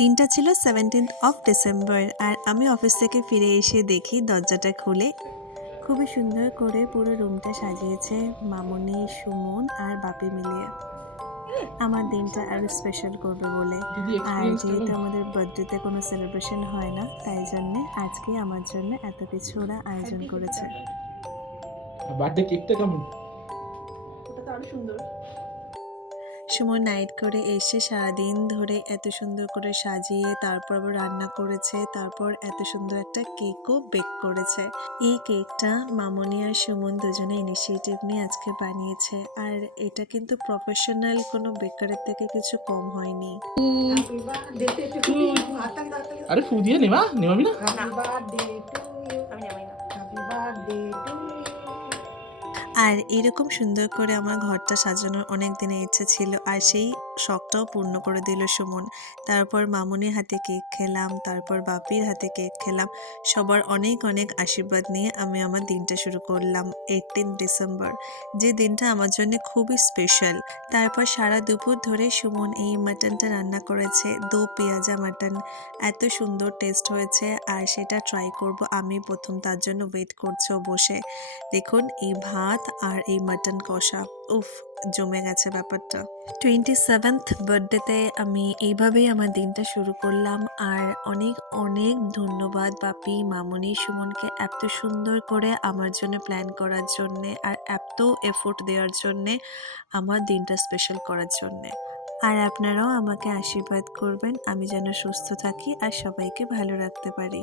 দিনটা ছিল 17th of December আর আমি অফিস থেকে ফিরে এসে দেখি দরজাটা খুলে খুবই সুন্দর করে পুরো রুমটা সাজিয়েছে মামনি, সুমন আর বাপি মিলিয়ে আমার দিনটা আরও স্পেশাল করবে বলে। দিদি আর এক্সপেরিয়েন্স যেহেতু কেমন? আমাদের বার্থডেতে কোনো সেলিব্রেশন হয় না, তাই জন্যে আজকে আমার জন্য এত কিছু ওরা আয়োজন করেছে। বার্থডে কেকটা কেমন? ওটা তো আরো সুন্দর। সুমন নাইট করে এসে সারাদিন ধরে এত সুন্দর করে সাজিয়ে তারপর আবার রান্না করেছে, তারপর এত সুন্দর একটা কেকও বেক করেছে। এই কেকটা মামনি আর সুমন দুজনে ইনিশিয়েটিভ নিয়ে আজকে বানিয়েছে, আর এটা কিন্তু প্রফেশনাল কোনো বেকারের থেকে কিছু কম হয়নি। আরে ফু দিয়ে নেমাবি না? আর এরকম সুন্দর করে আমার ঘরটা সাজানোর অনেক দিনের ইচ্ছে ছিল, আর সেই শখটাও পূর্ণ করে দিল সুমন। তারপর মামুনির হাতে কেক খেলাম, তারপর বাপির হাতে কেক খেলাম। সবার অনেক অনেক আশীর্বাদ নিয়ে আমি আমার দিনটা শুরু করলাম 18 ডিসেম্বর, যে দিনটা আমার জন্য খুবই স্পেশাল। তারপর সারা দুপুর ধরে সুমন এই মাটনটা রান্না করেছে, দো পেঁয়াজা মাটন। এত সুন্দর টেস্ট হয়েছে, আর সেটা ট্রাই করব আমি প্রথম, তার জন্য ওয়েট করছে বসে। দেখুন এই ভাত আর এই মাটন কষা, উফ, জমে গেছে ব্যাপারটা। 27th বার্থডেতে আমি এইভাবেই আমার দিনটা শুরু করলাম, আর অনেক অনেক ধন্যবাদ বাপি, মামনি, সুমনকে এত সুন্দর করে আমার জন্য প্ল্যান করার জন্যে আর এত এফোর্ট দেওয়ার জন্যে আমার দিনটা স্পেশাল করার জন্যে। আর আপনারাও আমাকে আশীর্বাদ করবেন আমি যেন সুস্থ থাকি আর সবাইকে ভালো রাখতে পারি।